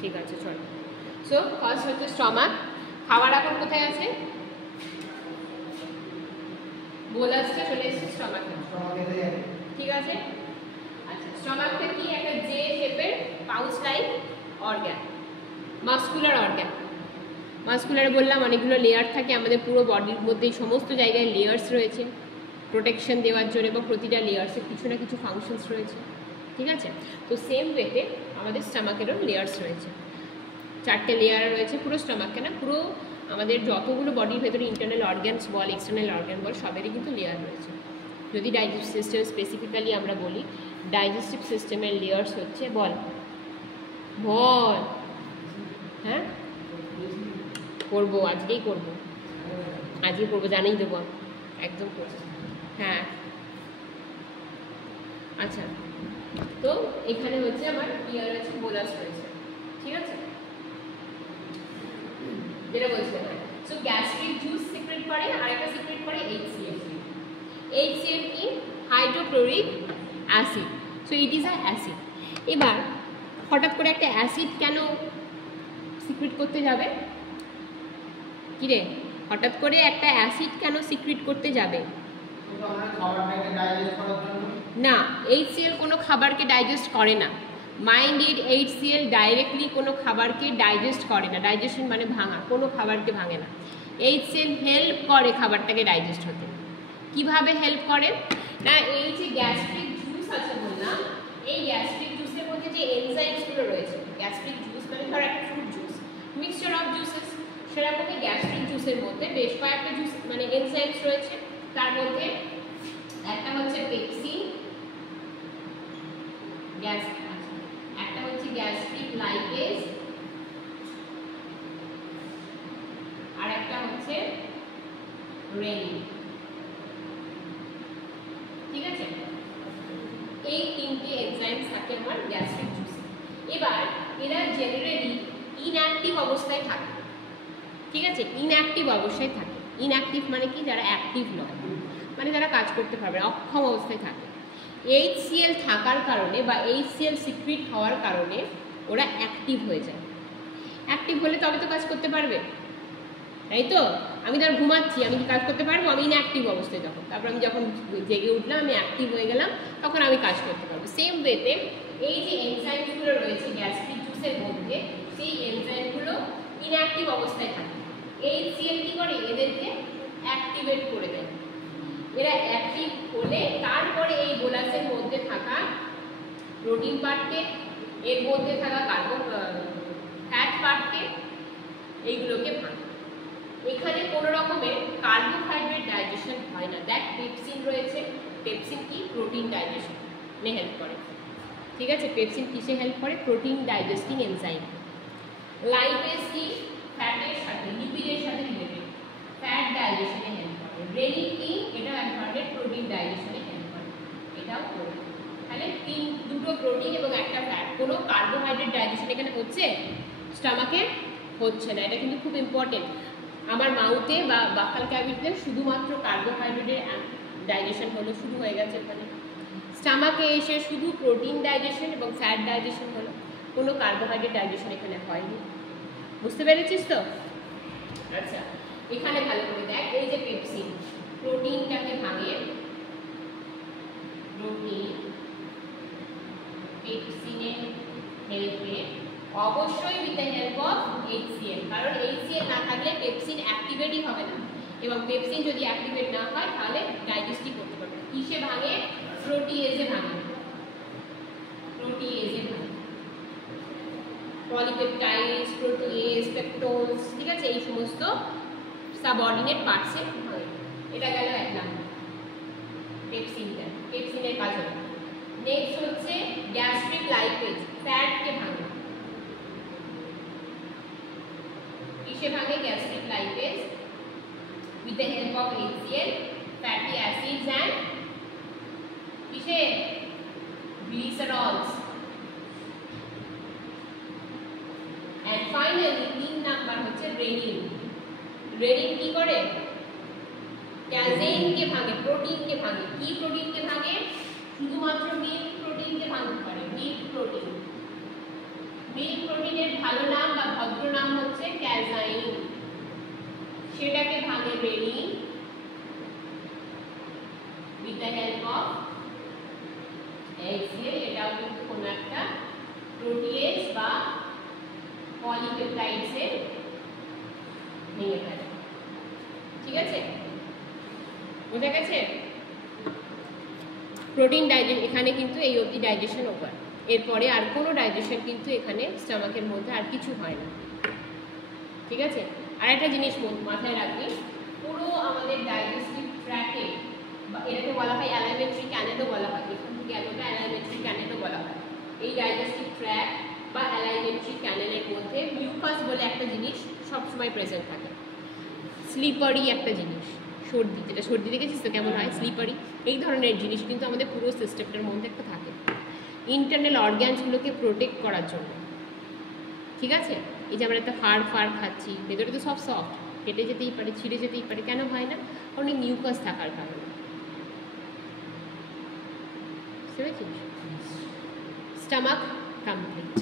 ঠিক আছে চলো। সো ফার্স্ট হচ্ছে স্টমাক। খাবার এখন কোথায় আছে? বোলাসটা চলে এসেছে স্টমাকে, ঠিক আছে। আচ্ছা, স্টমাকটা কি? একটা জে শেপের pouch like organ, muscular organ. মাস্কুলারে বললাম অনেকগুলো লেয়ার থাকে আমাদের পুরো বডির মধ্যে, সমস্ত জায়গায় লেয়ার্স রয়েছে প্রোটেকশন দেওয়ার জন্য, এবং প্রতিটা লেয়ার্সের কিছু না কিছু ফাংশনস রয়েছে, ঠিক আছে। তো সেম ওয়েতে আমাদের স্টমাকেরও লেয়ার্স রয়েছে, 4টে লেয়ার রয়েছে পুরো স্টমাকে, না পুরো আমাদের যতগুলো বডির ভেতরে ইন্টারনাল অর্গ্যানস বল, এক্সটার্নাল অর্গ্যান বল, সবেরই কিন্তু লেয়ার রয়েছে। যদি ডাইজেস্টিভ সিস্টেম স্পেসিফিক্যালি আমরা বলি, ডাইজেস্টিভ সিস্টেমের লেয়ার্স হচ্ছে, বল বল, হ্যাঁ করবো, আজকেই করবো, আজকে করবো, জানিয়ে দেবো একদম করবো, হ্যাঁ। আচ্ছা, তো এখানে হচ্ছে আমার লেয়ার আছে, বোলাস রয়েছে, ঠিক আছে, যেটা বলছিলাম। সো গ্যাস্ট্রিক জুস সিক্রেট করে, আর একটা সিক্রেট করে HCl। HCl কি? Hydrochloric acid. So it is a acid. এবার হঠাৎ করে একটা অ্যাসিড কেন সিক্রেট করতে যাবে? কি রে, হঠাৎ করে একটা অ্যাসিড কেন সিক্রেট করতে যাবে? না, HCl কোনো খাবারকে ডাইজেস্ট করে না। মাইন্ডেড HCl ডাইরেক্টলি কোনো খাবারকে ডাইজেস্ট করে না। ডাইজেশন মানে ভাঙা, কোনো খাবারকে ভাঙে না। HCl হেল্প করে খাবারটাকে ডাইজেস্ট হতে। কিভাবে হেল্প করে? না, এই যে গ্যাস্ট্রিক জুস আছে বললাম, এই গ্যাস্ট্রিক জুসের মধ্যে যে এনজাইমসগুলো রয়েছে, গ্যাস্ট্রিক জুস মানে ধর একটা fruit juice, mixture of juices, সেরকমই গ্যাস্ট্রিক জুসের মধ্যে বেশ কয়েকটা জুস মানে এনজাইমস রয়েছে। তার মধ্যে একটা হচ্ছে পেপসিন, একটা হচ্ছে গ্যাস্ট্রিক লাইপেজ, আর একটা হচ্ছে রেনিন, ঠিক আছে। এই তিনটে এনজাইমস থাকে আমার গ্যাস্ট্রিক জুসে। এবার এরা জেনারেলি ইনঅ্যাক্টিভ অবস্থায় থাকে, ঠিক আছে, ইনঅ্যাক্টিভ অবস্থায় থাকে। ইনঅ্যাক্টিভ মানে কি? যারা অ্যাক্টিভ নয়, মানে যারা কাজ করতে পারবে, অক্ষম অবস্থায় থাকে। HCl থাকার কারণে বা HCl সিক্রিট হওয়ার কারণে ওরা অ্যাক্টিভ হয়ে যায়। অ্যাক্টিভ হলে তবে তো কাজ করতে পারবে, তাই তো। আমি ধর ঘুমাচ্ছি, আমি কি কাজ করতে পারবো? আমি ইনঅ্যাক্টিভ অবস্থায় তখন, তারপর আমি যখন জেগে উঠলাম, আমি অ্যাক্টিভ হয়ে গেলাম, তখন আমি কাজ করতে পারবো। সেম ওয়েতে এই যে এনজাইমগুলো রয়েছে গ্যাস্ট্রিক জুসের মধ্যে, সেই এনজাইমগুলো ইনঅ্যাক্টিভ অবস্থায় থাকে। HCl কি করে? এদেরকে অ্যাক্টিভেট করে দেয়। এরা অ্যাক্টিভ হলে তারপরে এই বোলাসের মধ্যে থাকা প্রোটিন পার্টকে, এর মধ্যে থাকা ফ্যাট পার্টকে, এইগুলোকে ভাঙে। এখানে কোনো রকমের কার্বোহাইড্রেট ডাইজেশন হয় না। দেখ পেপসিন রয়েছে, পেপসিন কি? প্রোটিন ডাইজেশনে হেল্প করে, ঠিক আছে। পেপসিন কিসে হেল্প করে? Protein digesting enzyme. লাইপেজ কি? ফ্যাটের সাথে, লিপিডের সাথে রিলেটেড, ফ্যাট ডাইজেশনে হেল্প করে। রেনিন কি? এটা এক ধরনের প্রোটিন ডাইজেশনে হেল্প করে, এটাও করে। তাহলে দুটো প্রোটিন এবং একটা ফ্যাট। কোনো কার্বোহাইড্রেট ডাইজেশন এখানে হচ্ছে? স্টমাকে হচ্ছে না। এটা কিন্তু খুব ইম্পর্টেন্ট। আমার মাউথে বা বাকাল ক্যাভিটিতে শুধুমাত্র কার্বোহাইড্রেটের ডাইজেশন হলো, শুরু হয়ে গেছে ওখানে। স্টমাকে এসে শুধু প্রোটিন ডাইজেশন এবং ফ্যাট ডাইজেশন হলো, কোনো কার্বোহাইড্রেট ডাইজেশন এখানে হয়নি। বুঝতে পেরেছিস তো? আচ্ছা, এখানে ভালো করে দেখ, এই যে পেপসিন প্রোটিনটাকে ভাঙে, প্রোটিন পেপসিনের হেল্পে, অবশ্যই with the help of HCl, কারণ HCl না থাকলে পেপসিন অ্যাক্টিভেটই হবে না, এবং পেপসিন যদি অ্যাক্টিভেট না হয় তাহলে ডাইজেস্টই করতে পারবে না। কিসে ভাঙে? প্রোটিয়েজে ভাঙে, প্রোটিয়েজে ভাঙে। পলিপেপটাইডস, প্রোটিয়েজ, পেপটোনস, ঠিক আছে, এই সমস্ত সাবঅর্ডিনেট পার্টসে ভাঙে। এটা গেল এক নাম্বার, পেপসিনটা, পেপসিনের কাজ হলো। নেক্সট হচ্ছে গ্যাস্ট্রিক লাইপেজ, ফ্যাটকে ভাঙে। কিসে ভাঙে? Gastric lipase with the help of HCl, fatty acids and কিসে? glycerols. And finally 3 নাম্বার হচ্ছে রেনিন। রেনিন কি করে? ক্যাজেইনকে ভাঙে, প্রোটিনকে ভাঙে। কি প্রোটিনকে ভাঙে? শুধুমাত্র মিল্ক প্রোটিনকে ভাঙতে পারে। মিল্ক প্রোটিন, মিল্ক প্রোটিনের ভালো নাম হচ্ছে ক্যাজাইন, সেটাকে ভাঙে বেরি with the help of HCl। এটাও কিন্তু কোনো একটা প্রোটিয়েজ বা পলিপেপটাইডস এর ভেঙে ফেলে। ঠিক আছে, বোঝা গেছে? প্রোটিন ডাইজেশন এখানে কিন্তু এই অবধি ডাইজেশন ওভার, এরপরে আর কোনো ডাইজেশন কিন্তু এখানে স্টমাকের মধ্যে আর কিছু হয় না। ঠিক আছে, আর একটা জিনিস মাথায় রাখবি, পুরো আমাদের ডাইজেস্টিভ ট্র্যাকে, এটাকে বলা হয় অ্যালাইমেন্টারি ক্যানেলও বলা হয়, এখান থেকে এতটা অ্যালাইমেন্টারি ক্যানেলও বলা হয়। এই ডাইজেস্টিভ ট্র্যাক বা অ্যালাইমেন্টারি ক্যানেলের মধ্যে মিউকাস বলে একটা জিনিস সবসময় প্রেজেন্ট থাকে, স্লিপারি একটা জিনিস, সর্দি, যেটা সর্দি দেখেছিস তো কেমন হয়, স্লিপারি, এই ধরনের জিনিস কিন্তু আমাদের পুরো সিস্টেমটার মধ্যে একটা থাকে ইন্টারনাল অর্গ্যানসগুলোকে প্রোটেক্ট করার জন্য। ঠিক আছে, এই যে আমরা একটা হাড় খাচ্ছি, ভেতরে তো সব সফট, কেটে যেতেই পারে, ছিঁড়ে যেতেই পারে, কেন হয় না? কারণ এই মিউকাস থাকার কারণে। বুঝতে পেরেছিস? Stomach complete.